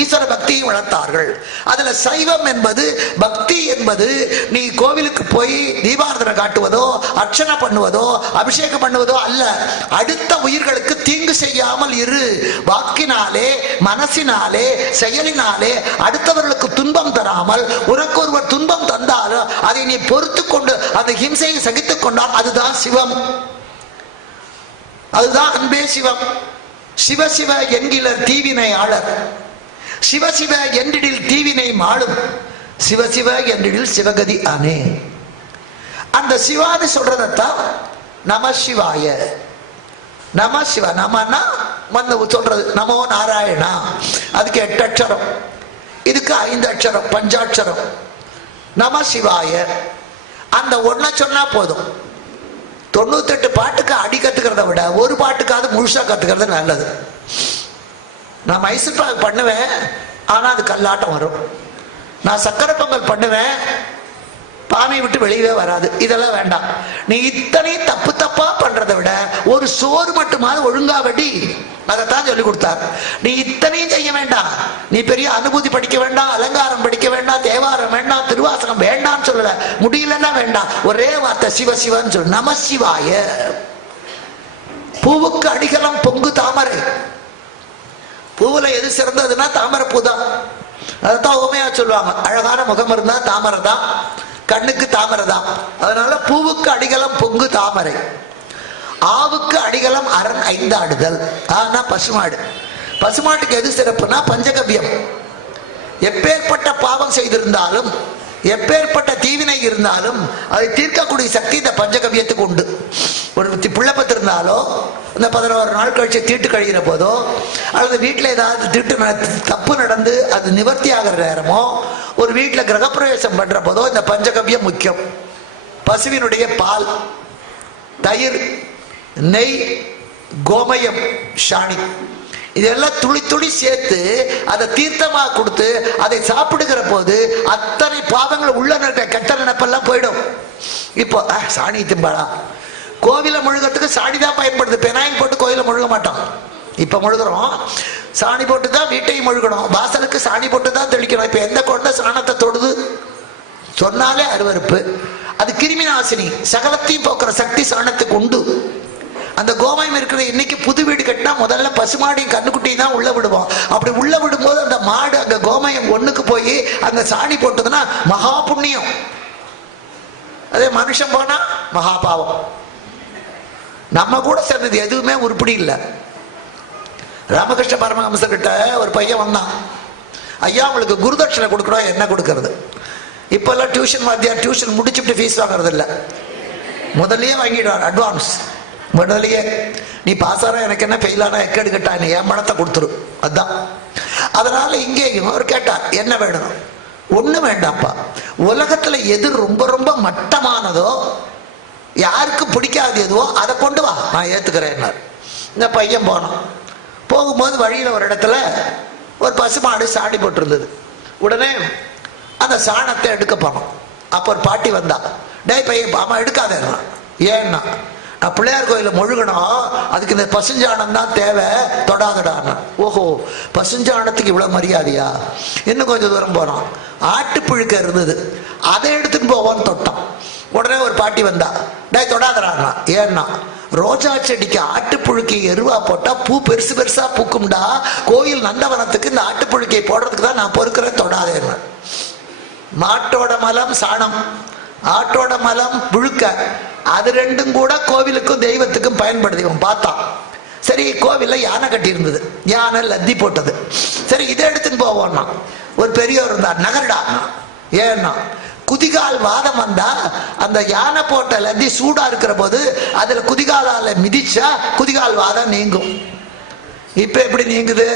ஈஸ்வர பக்தியை வளர்த்தார்கள். அதுல சைவம் என்பது, பக்தி என்பது நீ கோவிலுக்கு போய் தீபாராதனை காட்டுவதோ அர்ச்சனை பண்ணுவதோ அபிஷேகம் பண்ணுவதோ அல்ல. அடுத்த உயிர்களுக்கு தீங்கு செய்யாமல் இரு. வாக்கினாலே மனசினாலே செயலினாலே அடுத்தவர்களுக்கு துன்பம் தராமல், உனக்கு ஒருவர் துன்பம் தந்தாலும் அதை நீ பொறுத்து கொண்டு அந்த ஹிம்சையை சகித்துக் கொண்டால் அதுதான் சிவம், அதுதான் அன்பே சிவம். சிவசிவ என்கிற தீவினையாளர், சிவசிவ என்றிடில் தீவினை மாளும், சிவசிவ என்றிடில் சிவகதி ஆனே. அந்த சிவான்னு சொல்றதான் நம சிவாய. நம சிவ, நமனா வந்து சொல்றது நமோ நாராயணா. அதுக்கு 8 அட்சரம், இதுக்கு 5 அட்சரம், பஞ்சாட்சரம். நம சிவாய அந்த ஒன்ன சொன்னா போதும். 98 பாட்டுக்கு அடி கத்துக்கிறத விட ஒரு பாட்டுக்காவது முழுசா கத்துக்கிறது நல்லது. நான் மைசூர் பாக் பண்ணுவேன், ஆனா அது கல்லாட்டம் வரும். நான் சக்கரை பொங்கல் பண்ணுவேன், பானை விட்டு வெளியவே வராது. இதெல்லாம் வேண்டாம். நீ இத்தனை தப்பு தப்பா பண்றதை விட ஒரு சோறு மட்டுமாவது ஒழுங்கா வெடி, அதைத்தான் சொல்லி கொடுத்தார். நீ இத்தனையும் செய்ய வேண்டாம். நீ பெரிய அனுபூதி படிக்க வேண்டாம், அலங்காரம் படிக்க வேண்டாம், தேவாரம் வேண்டாம், திருவாசகம் வேண்டாம்னு சொல்லல. முடியலன்னா வேண்டாம், ஒரே வார்த்தை சிவ சிவன்னு சொல்லு. நம சிவாய. பூவுக்கு அடிகலம் பொங்கு தாமரை. பூவுல எது சிறந்ததுன்னா தாமரை பூ தான். அதைத்தான் உண்மையா சொல்லுவாங்க. அழகான முகம் இருந்தா தாமரை தான், கண்ணுக்கு தாமரை தான். அதனால பூவுக்கு அடிகலம் பொங்கு தாமரை, ஆவுக்கு அடிகலம் அரண் ஐந்தாடுதல். ஆனா பசுமாடு, பசுமாட்டுக்கு எது சிறப்புனா பஞ்சகவ்யம். எப்பேற்பட்ட பாவம் செய்திருந்தாலும், எப்பேற்பட்ட தீவினை இருந்தாலும் அதை தீர்க்கக்கூடிய சக்தி இந்த பஞ்சகவ்யத்துக்கு உண்டு. ஒரு பிள்ளைப்பத்து இருந்தாலோ, இந்த 11 நாள் கழிச்சு தீட்டு கழிகிற போதோ, அல்லது வீட்டில் ஏதாவது தீட்டு தப்பு நடந்து அது நிவர்த்தி ஆகிற நேரமோ, ஒரு வீட்டில் கிரகப்பிரவேசம் பண்ற போதோ இந்த பஞ்சகவ்யம் முக்கியம். பசுவினுடைய பால், தயிர், நெய், கோமயம், சாணி, இதெல்லாம் துளி துளி சேர்த்து அதை தீர்த்தமா கொடுத்து அதை சாப்பிடுகிற போது அத்தனை பாவங்கள் உள்ள இருக்கிற கெட்ட நினைப்பெல்லாம் போயிடும். இப்போ சாணி திம்பாளா, கோவில முழுகிறதுக்கு சாணி தான் பயன்படுது. பெனாயில் போட்டு கோயில முழுக மாட்டோம். இப்ப முழுகிறோம், சாணி போட்டு தான் வீட்டையும் முழுகணும், வாசலுக்கு சாணி போட்டு தான் தெளிக்கணும். இப்ப எந்த குழந்தை சாணத்தை தொடுது சொன்னாலே அருவருப்பு. அது கிருமி நாசினி, சகலத்தையும் போக்குற சக்தி சாணத்துக்கு உண்டு. அந்த கோமயம் இருக்கிற இன்னைக்கு புது வீடு கட்டினா முதல்ல பசுமாடியும் கண்ணுக்குட்டியும் தான் உள்ள விடுவோம். அப்படி உள்ள விடும்போது அந்த மாடு அங்க கோமயம் ஒண்ணுக்கு போய் அங்க சாணி போட்டதுன்னா மகா புண்ணியம். அதே மனுஷன் போனா மகா பாவம். நம்ம கூட சேர்ந்தது எதுவுமே உருப்படி இல்லை. ராமகிருஷ்ண பரமஹம்சர் கிட்ட ஒரு பையன் வந்தான். ஐயா உங்களுக்கு குருதட்சணை கொடுக்குறோம், என்ன கொடுக்கறது? இப்பெல்லாம் டியூஷன் வாத்தியார் டியூஷன் முடிச்சுட்டு ஃபீஸ் வாங்குறது இல்லை, முதல்லயே வாங்கிடுவார் அட்வான்ஸ். முதலையே நீ பாசாரா எனக்கு என்ன ஃபெயிலானா எக்கெடு கேட்டா நீ என் பணத்தை கொடுத்துரு. அதுதான். அதனால இங்கேயும் அவர் கேட்டார் என்ன வேணும்? ஒண்ணு வேண்டாப்பா, உலகத்துல எது ரொம்ப ரொம்ப மட்டமானதோ, யாருக்கு பிடிக்காது எதுவோ அதை கொண்டு வா, நான் ஏத்துக்கிறேன். இந்த பையன் போனான். போகும்போது வழியில ஒரு இடத்துல ஒரு பசுமாடு சாணி போட்டிருந்தது. உடனே அந்த சாணத்தை எடுக்க போனோம். அப்போ ஒரு பாட்டி வந்தா, டே பையன் அம்மா எடுக்காத. ஏன்னா நான் பிள்ளையார் கோயில முழுகணும், அதுக்கு இந்த பசுஞ்சாணம் தான் தேவை, தொடாதடான்னு. ஓஹோ, பசுஞ்சாணத்துக்கு இவ்வளவு மரியாதையா? இன்னும் கொஞ்சம் தூரம் போனோம், ஆட்டுப்புழுக்க இருந்தது, அதை எடுத்துன்னு போவோன்னு தொட்டான். உடனே ஒரு பாட்டி வந்தா, டே தொடாதடான்னா. ஏன்னா ரோஜா செடிக்கு ஆட்டுப்புழுக்கை எருவா போட்டா பூ பெருசு பெருசா பூக்கும்டா, கோயில் நந்தவனத்துக்கு இந்த ஆட்டுப்புழுக்கை போடுறதுக்கு தான் நான் பொறுக்கிறேன், தொடாதேன்னு. மாட்டோட மலம் சாணம், ஆட்டோட மலம் புழுக்க, அது ரெண்டும் கூட கோவிலுக்கும் தெய்வத்துக்கும் பயன்படுது. இவன் பார்த்தான். சரி, கோவில்ல யானை கட்டி இருந்தது, யானை லத்தி போட்டது. சரி, இதை எடுத்துன்னு போவோம்னா ஒரு பெரியவர் இருந்தார், நகர்டா. ஏன்னா குதிகால் வாதம் வந்தா அந்த யானை போட்ட லத்தி சூடா இருக்கிற போது அதுல குதிகாலால மிதிச்சா குதிகால் வாதம் நீங்கும். இப்ப எப்படி நீங்குது?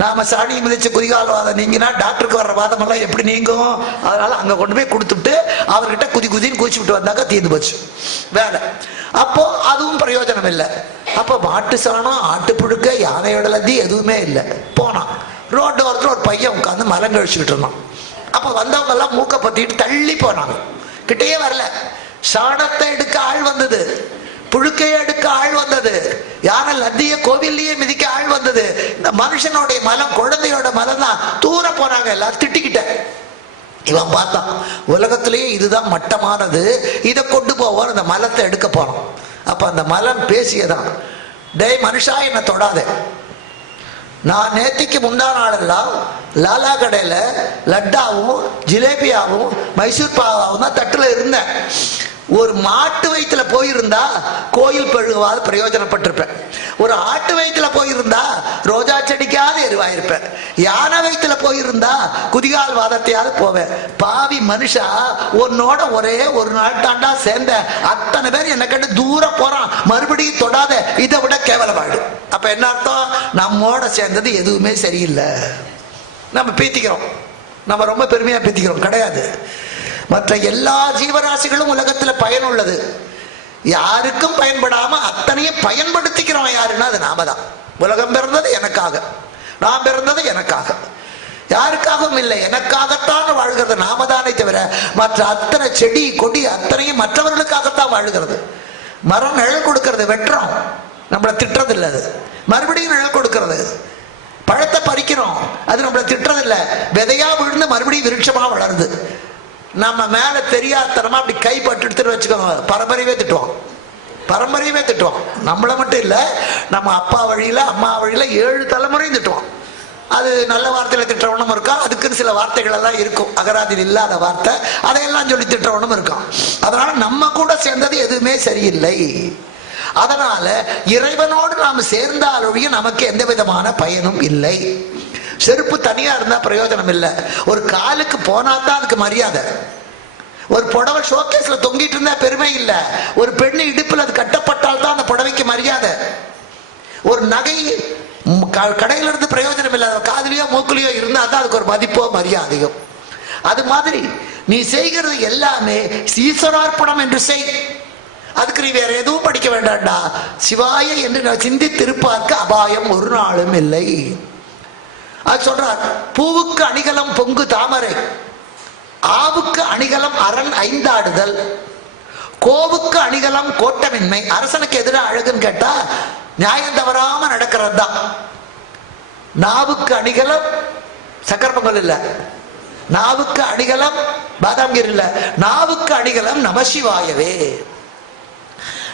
நாம சாணி மிதிச்ச குதிகால் வாதம் நீங்கினா டாக்டருக்கு வர்ற வாதம் எல்லாம் எப்படி நீங்கும்? அதனால அங்க கொண்டு போய் கொடுத்துட்டு அவர்கிட்ட குதி குதின்னு குதிச்சு விட்டு வந்தாக்க தீர்ந்து போச்சு வேலை. அப்போ அதுவும் பிரயோஜனம் இல்லை. அப்போ மாட்டு சாணம், ஆட்டு புழுக்க, யானையோட லத்தி எதுவுமே இல்லை. போனான். ரோட்டு ஓரத்தில் ஒரு பையன் உட்காந்து மரம் கழிச்சுக்கிட்டு இருந்தான். அப்போ வந்தவங்க எல்லாம் மூக்க பத்திட்டு தள்ளி போனாங்க, கிட்டேயே வரல. சாணத்தை எடுக்க ஆள் வந்தது, புழுக்கையை எடுக்க ஆள் வந்தது, யானை லத்திய கோவில்லையே மிதிக்க ஆள் வந்தது. இந்த மனுஷனுடைய மலம், குழந்தையோட மலம் தான். தூர போனாங்க, எல்லாம் திட்டிக்கிட்ட. இவன் பார்த்தான், உலகத்திலேயே இதுதான் மட்டமானது, இதை கொண்டு போவோம், அந்த மலத்தை எடுக்க போறோம். அப்ப அந்த மலம் பேசியதான், டேய் மனுஷா என்ன தொடாத, நான் நேத்திக்கு முந்தா நாளெல்லாம் லாலா கடையில லட்டாவும் ஜிலேபியாவும் மைசூர் பாவாவும் தான் தட்டுல இருந்தேன். ஒரு மாட்டு வயிற்றுல போயிருந்தா கோயில் பழுவாது பிரயோஜனப்பட்டிருப்பேன். ஒரு ஆட்டு வயிற்றுல போயிருந்தா ரோஜா செடிக்காவது எருவாயிருப்பேன். யானை வயிற்றுல போயிருந்தா குதிகால் வாதத்தையாவது போவேன். பாவி மனுஷா, உன்னோட ஒரே ஒரு நாள் தாண்டா சேர்ந்த, அத்தனை பேர் என்ன கண்டு தூரம் போறான், மறுபடியும் தொடாத, இதை விட கேவலமாயிடும். அப்ப என்ன அர்த்தம்? நம்மோட சேர்ந்தது எதுவுமே சரியில்லை. நம்ம பீத்திக்கிறோம், நம்ம ரொம்ப பெருமையா பீத்திக்கிறோம். கிடையாது. மற்ற எல்லா ஜீவராசிகளும் உலகத்துல பயனுள்ளது. யாருக்கும் பயன்படாம அத்தனையும் பயன்படுத்திக்கிறோம். யாருன்னா அது நாம தான். உலகம் பிறந்தது எனக்காக, நான் பிறந்தது எனக்காக, யாருக்காகவும் இல்லை, எனக்காகத்தான் வாழ்கிறது நாம தானே தவிர மற்ற அத்தனை செடி கொடி அத்தனையும் மற்றவர்களுக்காகத்தான் வாழ்கிறது. மரம் நிழல் கொடுக்கிறது, வெட்டுறோம், நம்மளை திட்டுறது இல்லை. அது மறுபடியும் நிழல் கொடுக்கிறது. பழத்தை பறிக்கிறோம், அது நம்மளை திட்டுறது இல்லை, விதையா விழுந்து மறுபடியும் விருட்சமா வளருது. நம்ம மேல தெரியாதனமா அப்படி கைப்பட்டு எடுத்துட்டு வச்சுக்கோங்க, பரம்பரையவே திட்டுவோம், பரம்பரையவே திட்டுவோம். நம்மள மட்டும் இல்ல, நம்ம அப்பா வழியில அம்மா வழியில 7 தலைமுறையும் திட்டுவோம். அது நல்ல வார்த்தையில திட்டவனும் இருக்கா, அதுக்குன்னு சில வார்த்தைகள் எல்லாம் இருக்கும், அகராதியில் இல்லாத வார்த்தை, அதையெல்லாம் சொல்லி திட்டவனும் இருக்கும். அதனால நம்ம கூட சேர்ந்தது எதுவுமே சரியில்லை. அதனால இறைவனோடு நாம் சேர்ந்தாலொழிய நமக்கு எந்த விதமான பயனும் இல்லை. செருப்பு தனியா இருந்தா பிரயோஜனம் இல்லை. ஒரு காலுக்கு போனாதான் அதுக்கு மரியாதை. ஒரு புடவை ஷோகேஸ்ல தொங்கிட்டு இருந்தா பெருமை இல்லை. ஒரு பெண்ணு இடுப்புல அது கட்டப்பட்டால் தான் அந்த புடவைக்கு மரியாதை. ஒரு நகை கடையில இருந்து பிரயோஜனம் இல்லை, காதுலயோ மூக்குலயோ இருந்தா தான் அதுக்கு ஒரு மதிப்போ மரியாதையோ. அது மாதிரி நீ செய்கிறது எல்லாமே ஈஸ்வரார்ப்பணம் என்று செய். அதுக்கு நீ வேற எதுவும் படிக்க வேண்டாம்டா. சிவாய என்று நான் சிந்தித்திருப்பார்க்க அபாயம் ஒரு நாளும் இல்லை. அது சொல்றார், பூவுக்கு அணிகலம் பொங்கு தாமரை, ஆவுக்கு அணிகலம் அரண் ஐந்தாடுதல், கோவுக்கு அணிகலம் கோட்டமின்மை. அரசனுக்கு எதிராக அழகுன்னு கேட்டா நியாயம் தவறாம நடக்கிறது தான். நாவுக்கு அணிகலம் சக்கர பொங்கல் இல்ல, நாவுக்கு அணிகலம் பாதாம்கீர் இல்ல, நாவுக்கு அணிகலம் நமசிவாயவே.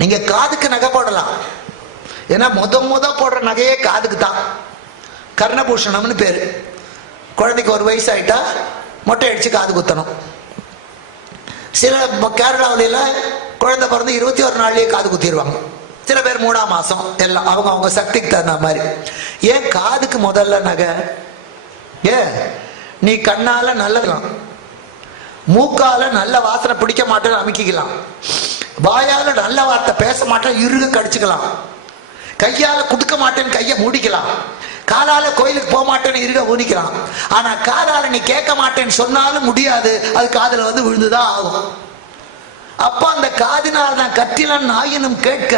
நீங்க காதுக்கு நகை போடலாம், ஏன்னா முத போடுற நகையே காதுக்கு தான். கர்ணபூஷணம்னு பேரு. குழந்தைக்கு 1 வயசு ஆயிட்டா மொட்டை அடிச்சு காது குத்தணும். சில கேரளாவில குழந்தை பிறந்து 21 நாள்லயே காது குத்திடுவாங்க. சில பேர் 3ஆம் மாசம், எல்லாம் அவங்க சக்திக்கு தகுந்த மாதிரி. ஏன் காதுக்கு முதல்ல நகை? ஏன் நீ கண்ணால நல்லதுலாம், மூக்கால நல்ல வாசனை பிடிக்க மாட்டேன்னு அமைக்கலாம், வாயால நல்ல வார்த்தை பேச மாட்டேன் இறுக கடிச்சுக்கலாம், கையால குடுக்க மாட்டேன்னு கையை மூடிக்கலாம், காலால கோயிலுக்கு போக மாட்டேன்னு இருக்க ஊனிக்கலாம். ஆனா காதால நீ கேட்க மாட்டேன்னு சொன்னாலும் முடியாது, அது காதுல வந்து விழுந்துதான் ஆகும். அப்ப அந்த காதினால் தான் கற்றிலன் ஆயினும் கேட்க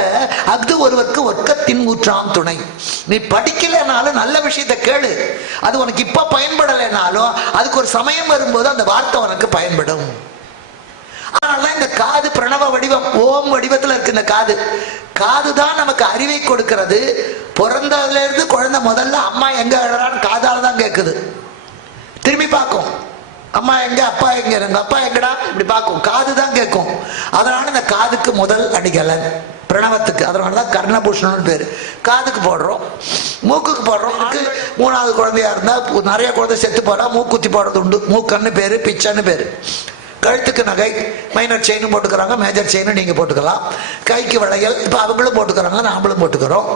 அஃது ஒருவருக்கு ஒர்க்கத்தின் ஊற்றாம் துணை. நீ படிக்கலைனாலும் நல்ல விஷயத்த கேளு, அது உனக்கு இப்ப பயன்படலைனாலும் அதுக்கு ஒரு சமயம் வரும்போது அந்த வார்த்தை உனக்கு பயன்படும். அதனால இந்த காது பிரணவ வடிவம், ஓம் வடிவத்துல இருக்கு இந்த காது. காதுதான் நமக்கு அறிவை கொடுக்கிறது. பிறந்ததுல இருந்து குழந்தை முதல்ல அம்மா எங்க அழறான்னு காதால தான் கேட்குது. திரும்பி பார்க்கும், அம்மா எங்க அப்பா எங்க, எங்க அப்பா எங்கடா இப்படி பார்க்கும், காது தான் கேட்கும். அதனால இந்த காதுக்கு முதல் அடிகலன் பிரணவத்துக்கு. அதனாலதான் கர்ணபூஷணம்னு பேரு. காதுக்கு போடுறோம், மூக்குக்கு போடுறோம். 3வது குழந்தையா இருந்தா நிறைய குழந்தை செத்து போறா மூக்குத்தி போடுறது உண்டு. மூக்கன்னு பேரு, பிச்சன்னு பேரு. கழுத்துக்கு நகை, மைனர் செயினும் போட்டுக்கிறாங்க, மேஜர் செயினும் நீங்க போட்டுக்கலாம். கைக்கு வளையல் இப்ப அவங்களும் போட்டுக்கிறாங்க, நாமளும் போட்டுக்கிறோம்.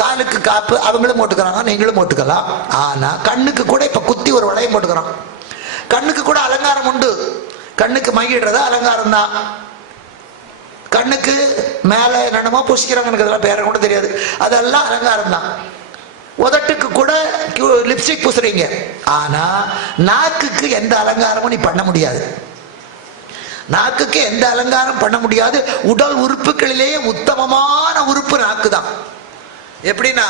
காலுக்கு காப்பு அவங்களும் போட்டுக்கிறாங்க, நீங்களும் போட்டுக்கலாம். ஆனா கண்ணுக்கு கூட இப்ப குத்தி ஒரு வளையம் போட்டுக்கிறோம். கண்ணுக்கு கூட அலங்காரம் உண்டு. கண்ணுக்கு மையிடுறது அலங்காரம் தான். கண்ணுக்கு மேல என்னென்னமோ பூசிக்கிறாங்க, எனக்கு அதெல்லாம் பேர கூட தெரியாது, அதெல்லாம் அலங்காரம் தான். உதட்டுக்கு கூட லிப்ஸ்டிக் பூசுறீங்க. ஆனா நாக்குக்கு எந்த அலங்காரமும் நீ பண்ண முடியாது. நாக்குக்கு எந்த அலங்காரம் பண்ண முடியாது. உடல் உறுப்புகளிலேயே உத்தமமான உறுப்பு நாக்கு தான். எப்படின்னா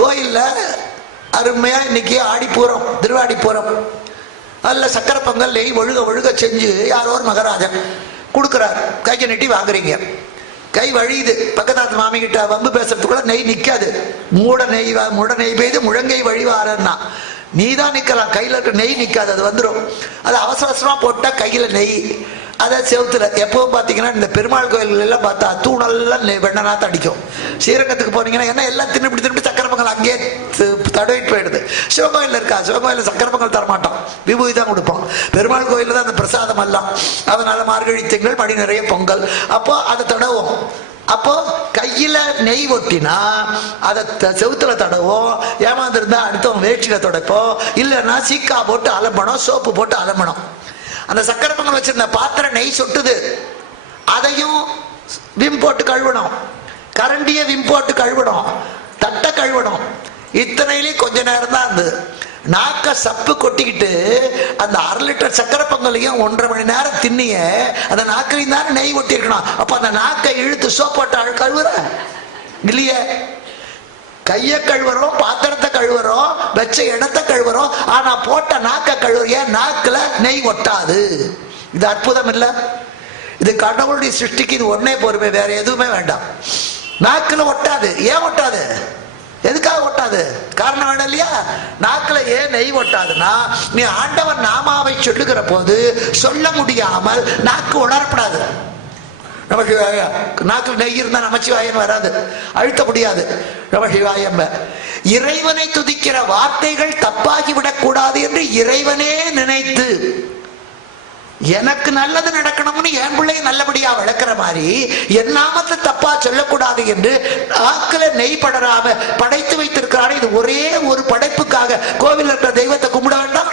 கோயில்ல அருமையா இன்னைக்கு ஆடிப்பூரம், திருவாடிப்பூரம், அதுல சக்கரை பொங்கல் நெய் ஒழுக ஒழுக செஞ்சு யாரோ ஒரு மகாராஜன் கொடுக்குறாரு, கையை நீட்டி வாங்குறீங்க. கை வழியுது. பக்கத்தாத்து மாமி கிட்ட வம்பு பேசுறதுக்குள்ள நெய் நிக்காது. முட நெய் பெய்து முழங்கை வழிவாரன்னா நீ தான் நிக்கலாம், கையில இருக்க நெய் நிக்காது, அது வந்துடும். அது அவசர அவசரமா போட்டா கையில நெய். அதை செவுத்துல எப்பவும் பாத்தீங்கன்னா இந்த பெருமாள் கோயில்கள் எல்லாம் பார்த்தா தூணெல்லாம் வெண்ணநாத்த அடிக்கும். ஸ்ரீரங்கத்துக்கு போனீங்கன்னா என்ன எல்லாம் திருப்பி சக்கரை பொங்கல் அங்கேயே தடவிட்டு போயிடுது. சிவகோயில் இருக்கா, சிவகோயில சக்கரை பொங்கல் தரமாட்டோம், விபூதி தான் கொடுப்போம். பெருமாள் கோயில தான் அந்த பிரசாதம் எல்லாம். அதனால மார்கழி திங்கள் மணி நிறைய பொங்கல், அப்போ அதை தடவும். அப்போ கையில நெய் ஒட்டினா அதை செவுத்துல தடவும். ஏமாந்துருந்தா அடுத்தவன் வேட்சியில தொடப்போம், இல்லைன்னா சீக்கா போட்டு அலம்பணும், சோப்பு போட்டு அலம்பணும். அந்த சக்கரை பொங்கல் வச்சிருந்த பாத்திரம் நெய் சொட்டுது, அதையும் விம் போட்டு கழுவணும். கரண்டிய விம் போட்டு கழுவணும், தட்டை கழுவணும். இத்தனையிலையும் கொஞ்ச நேரம் தான் இருந்தது. நாக்க சப்பு கொட்டிக்கிட்டு அந்த 1/2 லிட்டர் சக்கரை பொங்கலையும் 1.5 மணி நேரம் தின்னிய அந்த நாக்கிலையும் தானே நெய் ஒட்டி இருக்கணும். அப்ப அந்த நாக்கை இழுத்து சோப்போட்ட கழுவுற இல்லையே. கைய கழுவுறோம், பாத்திரத்தை கழுவுறோம், வச்ச இடத்தை கழுவுறோம், ஆனா போட்ட நாக்க கழுவுறிய நாக்குல நெய் ஒட்டாது. இது அற்புதம் இல்ல? இது கடவுளுடைய சிருஷ்டிக்கு இது ஒன்னே பொறுமை, வேற எதுவுமே வேண்டாம். நாக்குல ஒட்டாது. ஏன் ஒட்டாது? எதுக்காக ஒட்டாது? காரணம் வேணும் இல்லையா? நாக்குல ஏன் நெய் ஒட்டாதுன்னா, நீ ஆண்டவன் நாமாவை சொல்லுகிற போது சொல்ல முடியாமல் நாக்கு உணரப்படாது. நமசிவாய நாக்கில் நெய் இருந்தா நமச்சிவாயன் வராது, அழுத்த முடியாது. நமசிவாயம் இறைவனை துதிக்கிற வார்த்தைகள் தப்பாகி விடக்கூடாது என்று இறைவனே நினைத்து எனக்கு நல்லது நடக்கணும்னு என் பிள்ளையை நல்லபடியா வளர்க்கிற மாதிரி என் நாமத்தை தப்பா சொல்லக்கூடாது என்று நாக்கில நெய் படராம படைத்து வைத்திருக்கிறாரு. இது ஒரே ஒரு படைப்புக்காக கோவில் இருக்கிற தெய்வத்தை கும்பிட வேண்டாம்.